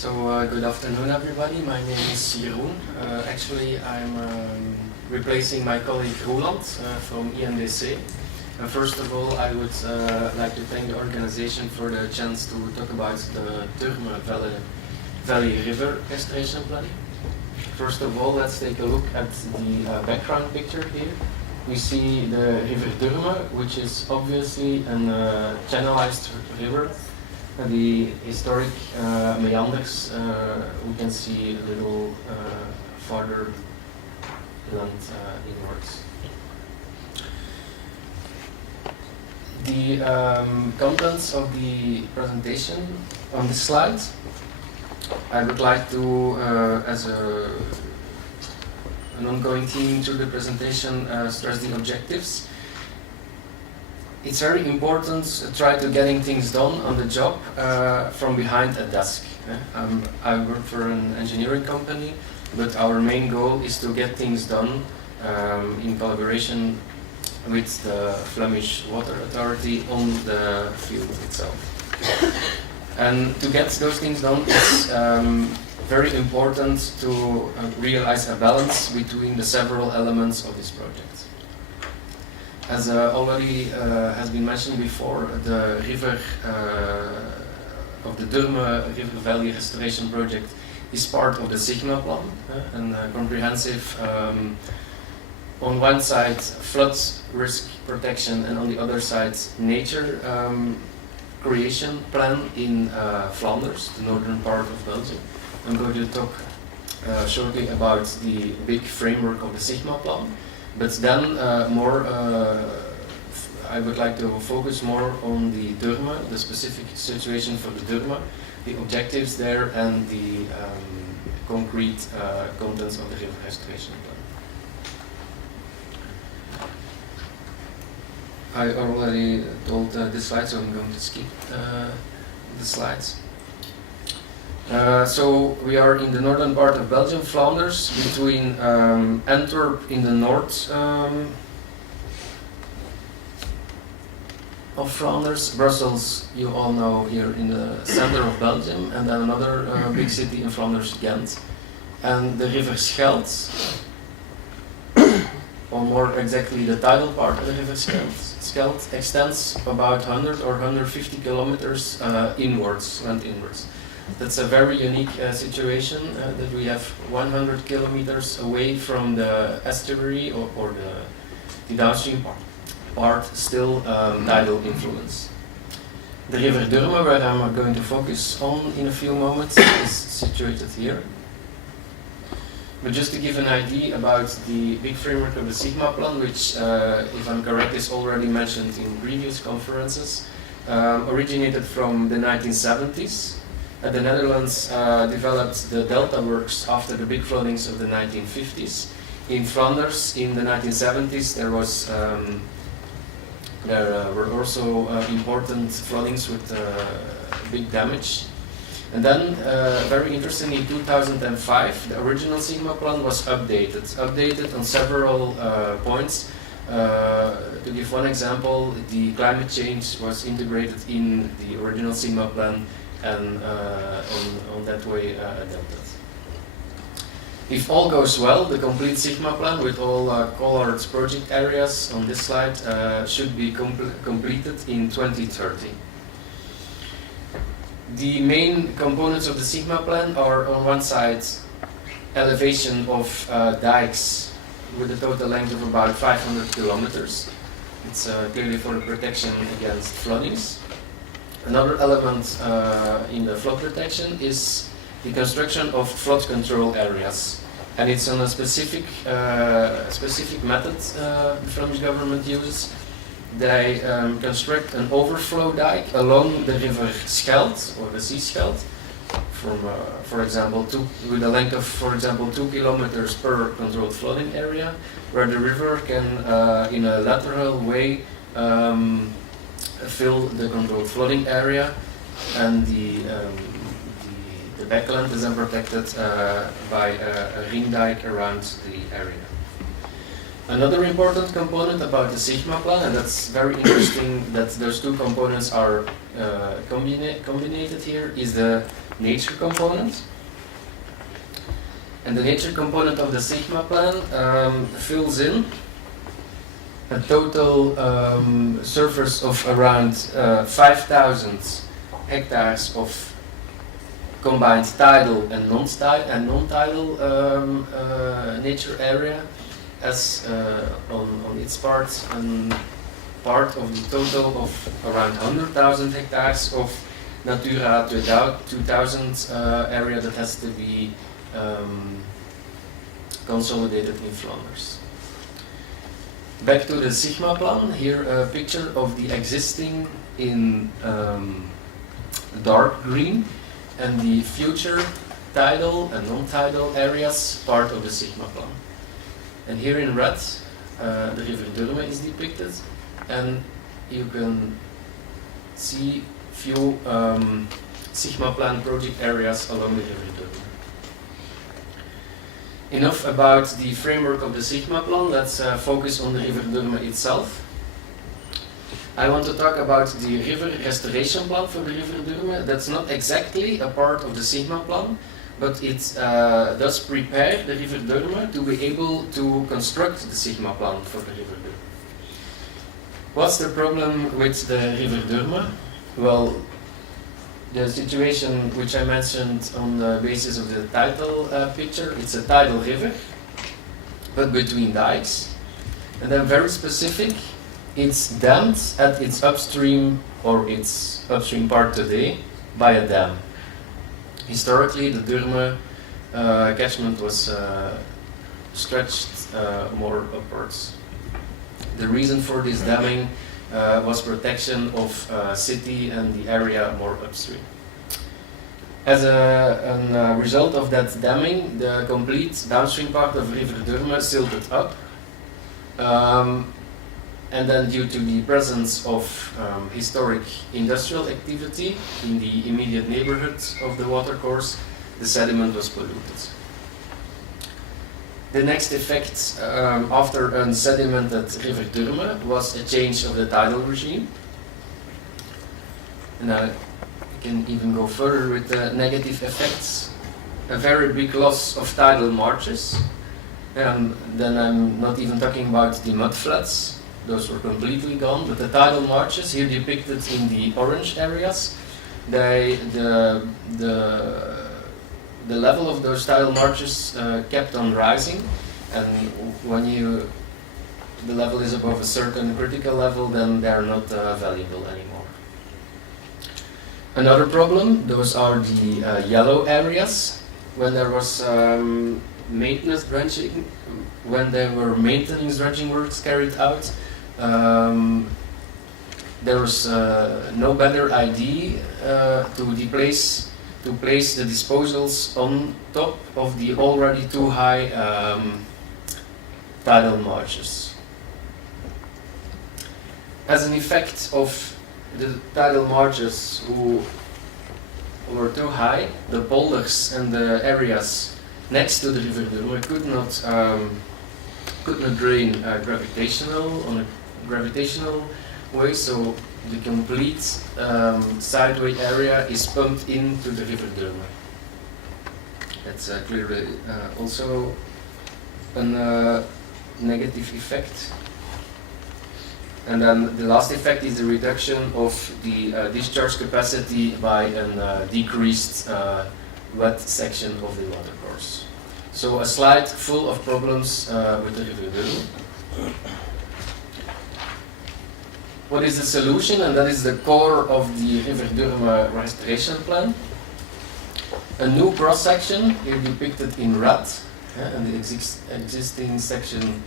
Good afternoon, everybody. My name is Jeroen. Actually, I'm replacing my colleague Roland from INDC. First of all, I would like to thank the organization for the chance to talk about the Turme Valley River Restoration Plan. First of all, let's take a look at the background picture here. We see the river Turme, which is obviously a channelized river. The historic meanders we can see a little farther land inwards. The contents of the presentation on this slide, I would like to, as an ongoing theme through the presentation, stress the objectives. It's very important to try to getting things done on the job from behind a desk. I work for an engineering company, but our main goal is to get things done in collaboration with the Flemish Water Authority on the field itself. And to get those things done, it's very important to realize a balance between the several elements of this project. As already has been mentioned before, the river of the Turme River Valley Restoration Project is part of the Sigma Plan, and comprehensive, on one side, flood risk protection, and on the other side, nature creation plan in Flanders, the northern part of Belgium. I'm going to talk shortly about the big framework of the Sigma Plan. But then I would like to focus more on the Turme, the specific situation for the Turme, the objectives there, and the concrete contents of the river restoration plan. I already told this slide, so I'm going to skip the slides. So we are in the northern part of Belgium, Flanders, between Antwerp in the north of Flanders, Brussels, you all know, here in the center of Belgium, and then another big city in Flanders, Ghent. And the river Scheldt, or more exactly the tidal part of the river Scheldt, extends about 100 or 150 kilometers inwards, land inwards. That's a very unique situation that we have 100 kilometers away from the estuary or the downstream part still tidal influence. The river Turme, where I'm going to focus on in a few moments, is situated here. But just to give an idea about the big framework of the Sigma Plan, which, if I'm correct, is already mentioned in previous conferences, originated from the 1970s. The Netherlands developed the delta works after the big floodings of the 1950s. In Flanders, in the 1970s, there were also important floodings with big damage. And then, very interesting, in 2005, the original Sigma Plan was updated on several points. To give one example, the climate change was integrated in the original Sigma Plan, and on that way adapted. If all goes well, the complete Sigma Plan with all colored project areas on this slide should be completed in 2030. The main components of the Sigma Plan are, on one side, elevation of dikes with a total length of about 500 kilometers. It's clearly for the protection against floodings. Another element in the flood protection is the construction of flood control areas, and it's on a specific method the Flemish government uses. They construct an overflow dike along the river Scheldt or the sea Scheldt, from, for example, with a length of, for example, 2 kilometers per controlled flooding area, where the river can, in a lateral way, fill the controlled flooding area, and the backland is then protected by a ring dike around the area. Another important component about the Sigma plan, and that's very interesting that those two components are combined here, is the nature component. And the nature component of the Sigma plan fills in a total surface of around 5,000 hectares of combined tidal and non-tidal nature area as on its part, and part of the total of around 100,000 hectares of Natura 2000 area that has to be consolidated in Flanders. Back to the Sigma plan, here a picture of the existing in dark green and the future tidal and non-tidal areas part of the Sigma plan. And here in red the river Durme is depicted, and you can see few Sigma plan project areas along the river Durme. Enough about the framework of the Sigma plan, let's focus on the river Durme itself. I want to talk about the river restoration plan for the river Durme. That's not exactly a part of the Sigma plan, but it does prepare the river Durme to be able to construct the Sigma plan for the river Durme. What's the problem with the river Durme? Well, the situation which I mentioned on the basis of the tidal picture, it's a tidal river, but between dikes. And then very specific, it's dammed at its upstream or its upstream part today by a dam. Historically, the Durme catchment was stretched more upwards. The reason for this damming was protection of city and the area more upstream. As a result of that damming, the complete downstream part of River Durme silted up. And then due to the presence of historic industrial activity in the immediate neighborhood of the watercourse, the sediment was polluted. The next effect after a sedimented River Durme was a change of the tidal regime. And I can even go further with the negative effects. A very big loss of tidal marshes. Then I'm not even talking about the mudflats. Those were completely gone, but the tidal marshes here depicted in the orange areas, the level of those tidal marshes kept on rising, and when the level is above a certain critical level, then they are not valuable anymore. Another problem, those are the yellow areas. When there was maintenance dredging, when there were maintenance dredging works carried out, there was no better idea to place the disposals on top of the already too high tidal marshes. As an effect of the tidal marshes who were too high, the polders and the areas next to the river Durme could not drain on a gravitational way, so the complete sideway area is pumped into the river Durme. That's clearly also a negative effect. And then the last effect is the reduction of the discharge capacity by a decreased wet section of the watercourse. So a slide full of problems with the river Durme. What is the solution? And that is the core of the river Durme restoration plan. A new cross section here depicted in red, and the existing section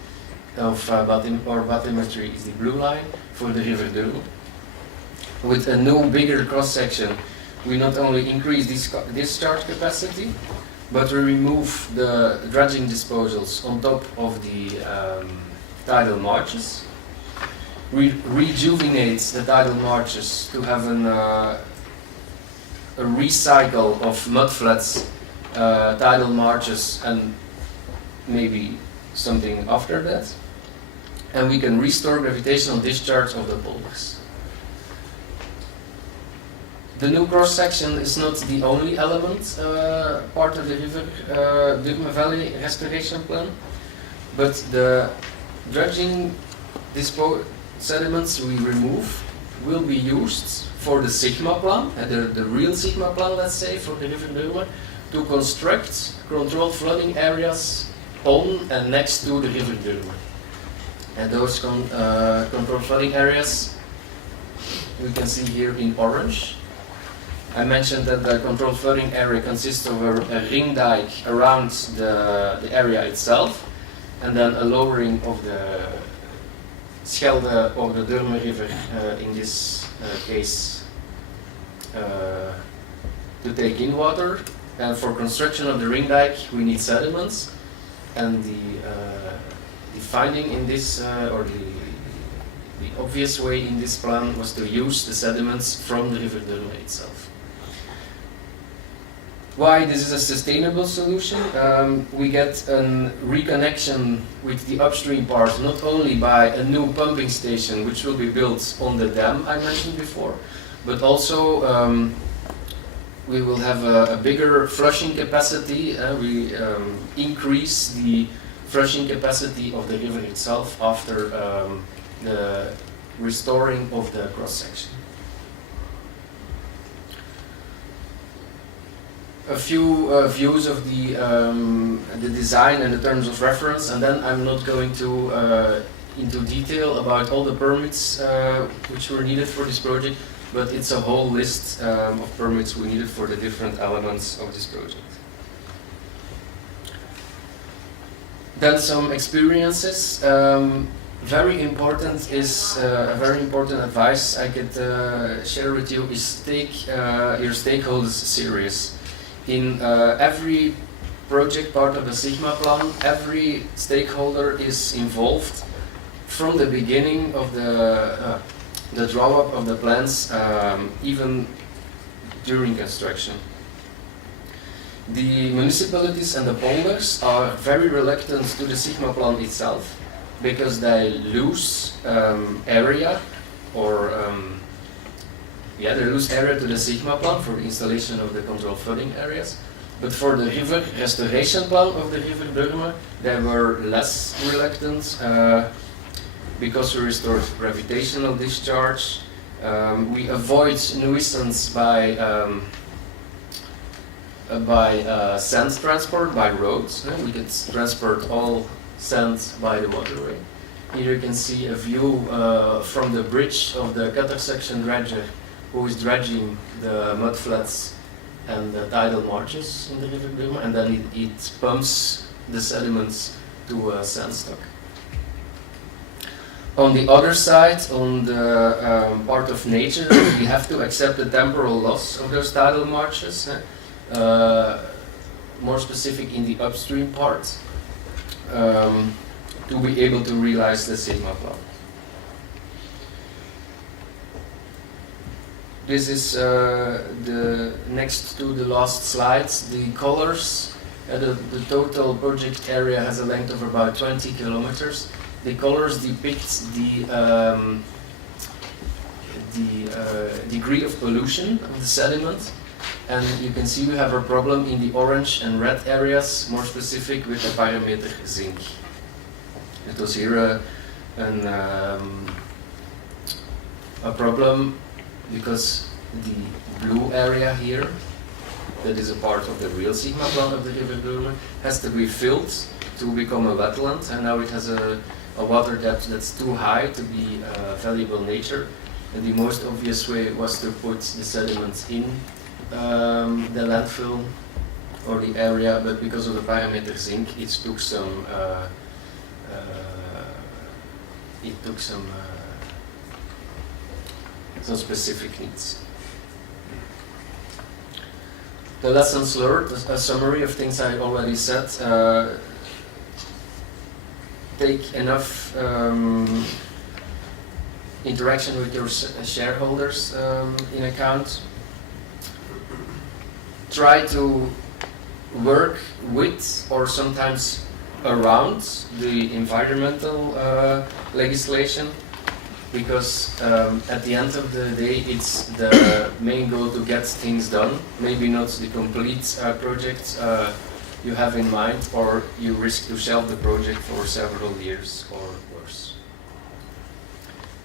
of bathymetry is the blue line for the river Durme. With a new bigger cross section, we not only increase discharge capacity, but we remove the dredging disposals on top of the tidal marshes. We rejuvenate the tidal marshes to have a recycle of mudflats, tidal marshes, and maybe something after that. and we can restore gravitational discharge of the polders. The new cross-section is not the only element part of the Durme Valley restoration plan, but the dredging sediments we remove will be used for the Sigma plan, the real Sigma plan, let's say, for the river Durme, to construct controlled flooding areas on and next to the river Durme. And those controlled flooding areas we can see here in orange. I mentioned that the controlled flooding area consists of a ring dike around the area itself, and then a lowering of the Schelde or the Durme River, in this case, to take in water. And for construction of the ring dike, we need sediments, and the finding in this, or the obvious way in this plan, was to use the sediments from the river Durme itself. Why this is a sustainable solution? We get a reconnection with the upstream part, not only by a new pumping station, which will be built on the dam I mentioned before, but also we will have a bigger flushing capacity. We increase the flushing capacity of the river itself after the restoring of the cross-section. A few views of the design and the terms of reference, and then I'm not going to into detail about all the permits which were needed for this project, but it's a whole list of permits we needed for the different elements of this project. Then some experiences. Very important is a very important advice I could share with you is take your stakeholders serious. In every project part of the Sigma plan, every stakeholder is involved from the beginning of the draw-up of the plans, even during construction. The municipalities and the polders are very reluctant to the Sigma plan itself because they lose area, or they lose area to the Sigma plan for the installation of the controlled flooding areas. But for the river restoration plan of the river Durme, they were less reluctant because we restored gravitational discharge. We avoid nuisance by sand transport by roads. We could transport all sand by the motorway. Here you can see a view from the bridge of the cutter section dredger, who is dredging the mud flats and the tidal marshes in the river Durme, and then it pumps the sediments to a sand stock. On the other side, on the part of nature, we have to accept the temporal loss of those tidal marshes, more specific in the upstream part, to be able to realize the Sigma plan. This is the next to the last slides, the colors. The total project area has a length of about 20 kilometers. The colors depict the degree of pollution of the sediment. And you can see we have a problem in the orange and red areas, more specific with the parameter zinc. It was here a problem because the blue area here, that is a part of the real Sigma plan of the river Durme, has to be filled to become a wetland, and now it has a water depth that's too high to be valuable nature. And the most obvious way was to put the sediments in the landfill or the area, but because of the parameter zinc, it took some specific needs. The lessons learned, a summary of things I already said. Take enough interaction with your shareholders in account. Try to work with, or sometimes around the environmental legislation, because at the end of the day it's the main goal to get things done, maybe not the complete project you have in mind, or you risk to shelve the project for several years or worse.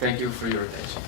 Thank you for your attention.